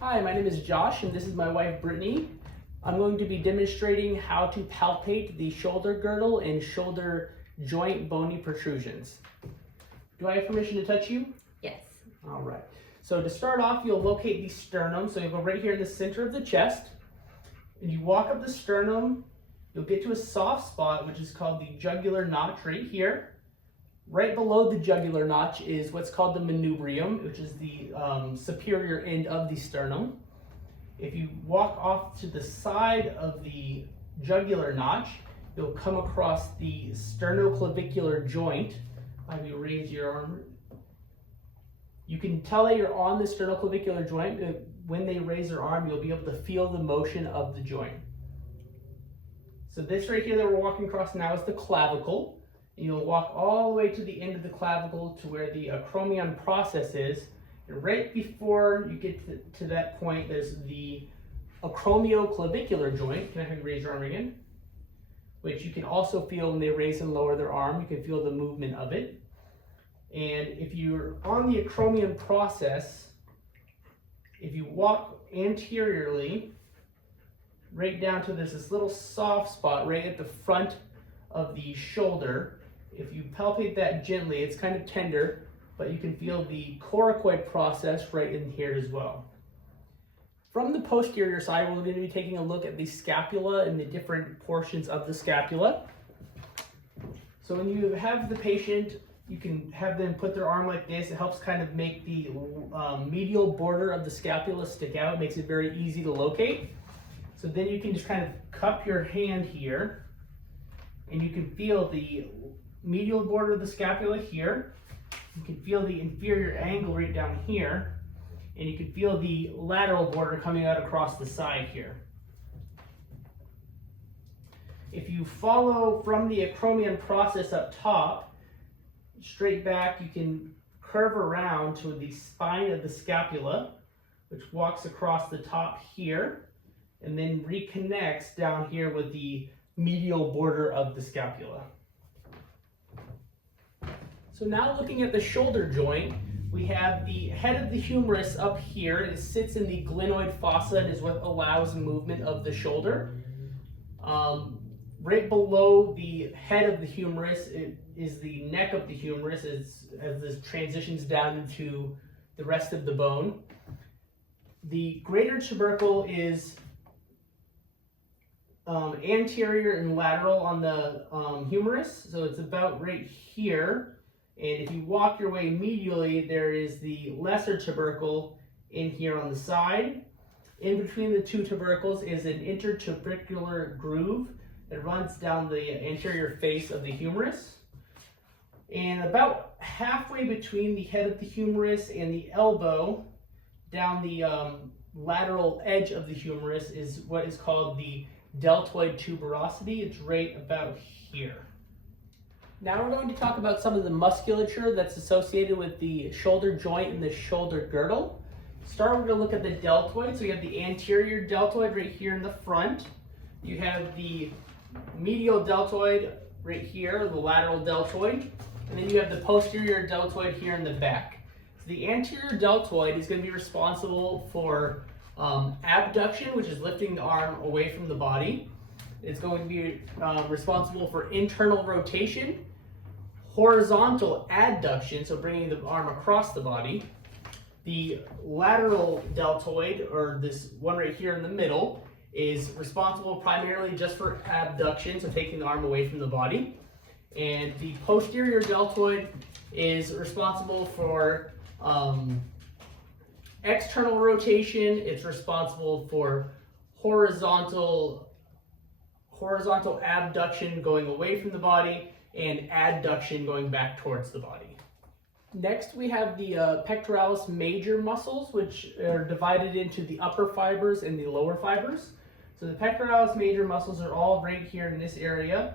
Hi, my name is Josh and this is my wife Brittany. I'm going to be demonstrating how to palpate the shoulder girdle and shoulder joint bony protrusions. Do I have permission to touch you? Yes. All right. So to start off, you'll locate the sternum. So you'll go right here in the center of the chest. And you walk up the sternum, you'll get to a soft spot, which is called the jugular notch right here. Right below the jugular notch is what's called the manubrium, which is the superior end of the sternum. If you walk off to the side of the jugular notch, you'll come across the sternoclavicular joint. If you raise your arm, you can tell that you're on the sternoclavicular joint. When they raise their arm, you'll be able to feel the motion of the joint. So this right here that we're walking across now is the clavicle. And you'll walk all the way to the end of the clavicle to where the acromion process is. And right before you get to that point, there's the acromioclavicular joint. Can I have you raise your arm again? Which you can also feel when they raise and lower their arm. You can feel the movement of it. And if you're on the acromion process, if you walk anteriorly, right down to this little soft spot right at the front of the shoulder. If you palpate that gently, it's kind of tender, but you can feel the coracoid process right in here as well. From the posterior side, we're going to be taking a look at the scapula and the different portions of the scapula. So when you have the patient, you can have them put their arm like this. It helps kind of make the medial border of the scapula stick out. It makes it very easy to locate. So then you can just kind of cup your hand here, and you can feel the medial border of the scapula here. You can feel the inferior angle right down here, and you can feel the lateral border coming out across the side here. If you follow from the acromion process up top, straight back, you can curve around to the spine of the scapula, which walks across the top here, and then reconnects down here with the medial border of the scapula. So now looking at the shoulder joint, we have the head of the humerus up here. It sits in the glenoid fossa and is what allows movement of the shoulder. Right below the head of the humerus is the neck of the humerus as this transitions down into the rest of the bone. The greater tubercle is anterior and lateral on the humerus, so it's about right here. And if you walk your way medially, there is the lesser tubercle in here on the side. In between the two tubercles is an intertubercular groove that runs down the anterior face of the humerus. And about halfway between the head of the humerus and the elbow, down the lateral edge of the humerus, is what is called the deltoid tuberosity. It's right about here. Now we're going to talk about some of the musculature that's associated with the shoulder joint and the shoulder girdle. Start, we're going to look at the deltoid. So you have the anterior deltoid right here in the front. You have the medial deltoid right here, the lateral deltoid. And then you have the posterior deltoid here in the back. So the anterior deltoid is going to be responsible for abduction, which is lifting the arm away from the body. It's going to be responsible for internal rotation, horizontal adduction, so bringing the arm across the body. The lateral deltoid, or this one right here in the middle, is responsible primarily just for abduction, so taking the arm away from the body. And the posterior deltoid is responsible for external rotation. It's responsible for horizontal abduction going away from the body and adduction going back towards the body. Next, we have the pectoralis major muscles, which are divided into the upper fibers and the lower fibers. So the pectoralis major muscles are all right here in this area,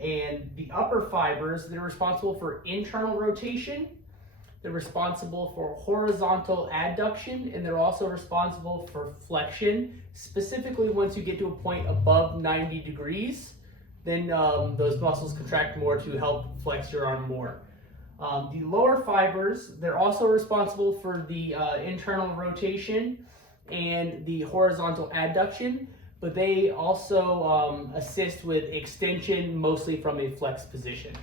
and the upper fibers, they're responsible for internal rotation. They're responsible for horizontal adduction, and they're also responsible for flexion. Specifically, once you get to a point above 90 degrees, then those muscles contract more to help flex your arm more. The lower fibers, they're also responsible for the internal rotation and the horizontal adduction, but they also assist with extension, mostly from a flex position.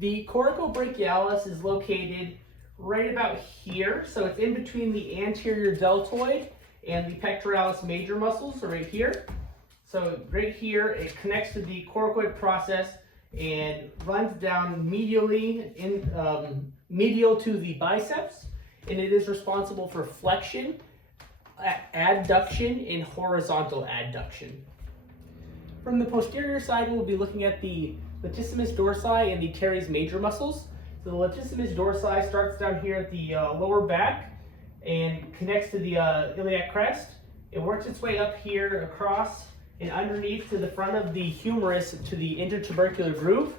The coracobrachialis is located right about here, so it's in between the anterior deltoid and the pectoralis major muscles, so right here. So right here, it connects to the coracoid process and runs down medially, medial to the biceps, and it is responsible for flexion, adduction, and horizontal adduction. From the posterior side, we'll be looking at the latissimus dorsi and the teres major muscles. So the latissimus dorsi starts down here at the lower back and connects to the iliac crest. It works its way up here across and underneath to the front of the humerus to the intertubercular groove.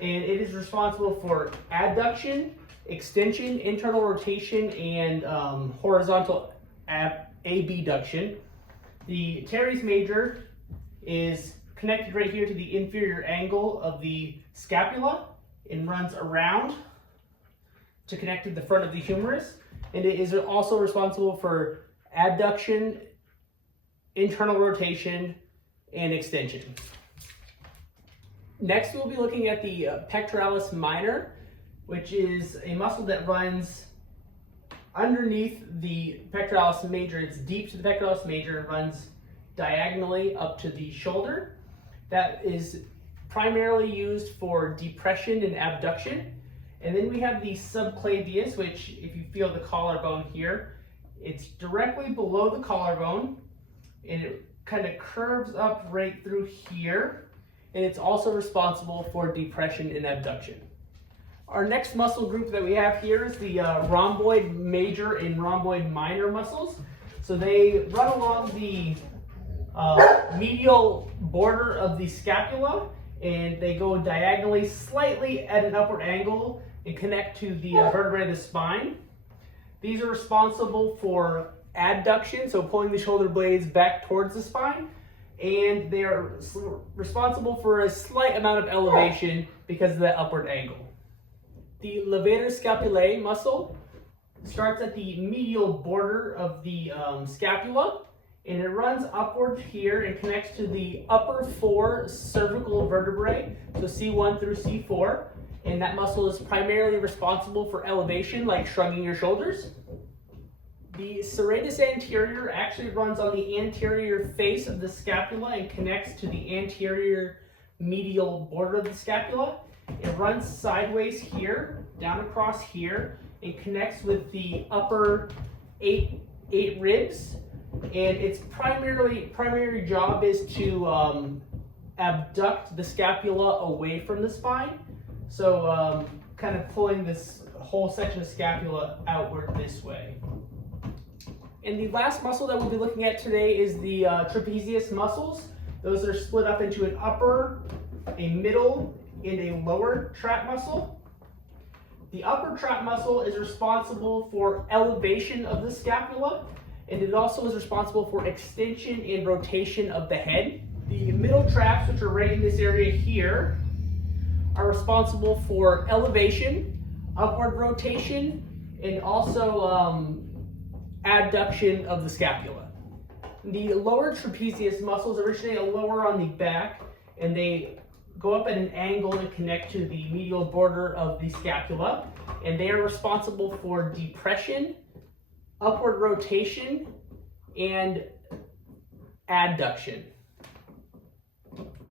And it is responsible for adduction, extension, internal rotation, and horizontal abduction. The teres major is connected right here to the inferior angle of the scapula and runs around to connect to the front of the humerus. And it is also responsible for adduction, internal rotation, and extension. Next, we'll be looking at the pectoralis minor, which is a muscle that runs underneath the pectoralis major. It's deep to the pectoralis major and runs diagonally up to the shoulder. That is primarily used for depression and abduction. And then we have the subclavius, which, if you feel the collarbone here, it's directly below the collarbone, and it kind of curves up right through here, and it's also responsible for depression and abduction. Our next muscle group that we have here is the rhomboid major and rhomboid minor muscles. So they run along the medial border of the scapula, and they go diagonally slightly at an upward angle and connect to the vertebrae of the spine. These are responsible for adduction, so pulling the shoulder blades back towards the spine, and they are responsible for a slight amount of elevation because of that upward angle. The levator scapulae muscle starts at the medial border of the scapula, and it runs upward here and connects to the upper 4 cervical vertebrae, so C1 through C4, and that muscle is primarily responsible for elevation, like shrugging your shoulders. The serratus anterior actually runs on the anterior face of the scapula and connects to the anterior medial border of the scapula. It runs sideways here, down across here, and connects with the upper eight ribs. And its primary job is to abduct the scapula away from the spine. So kind of pulling this whole section of scapula outward this way. And the last muscle that we'll be looking at today is the trapezius muscles. Those are split up into an upper, a middle, and a lower trap muscle. The upper trap muscle is responsible for elevation of the scapula, and it also is responsible for extension and rotation of the head. The middle traps, which are right in this area here, are responsible for elevation, upward rotation, and also adduction of the scapula. The lower trapezius muscles originate lower on the back, and they go up at an angle and connect to the medial border of the scapula, and they are responsible for depression, upward rotation, and adduction.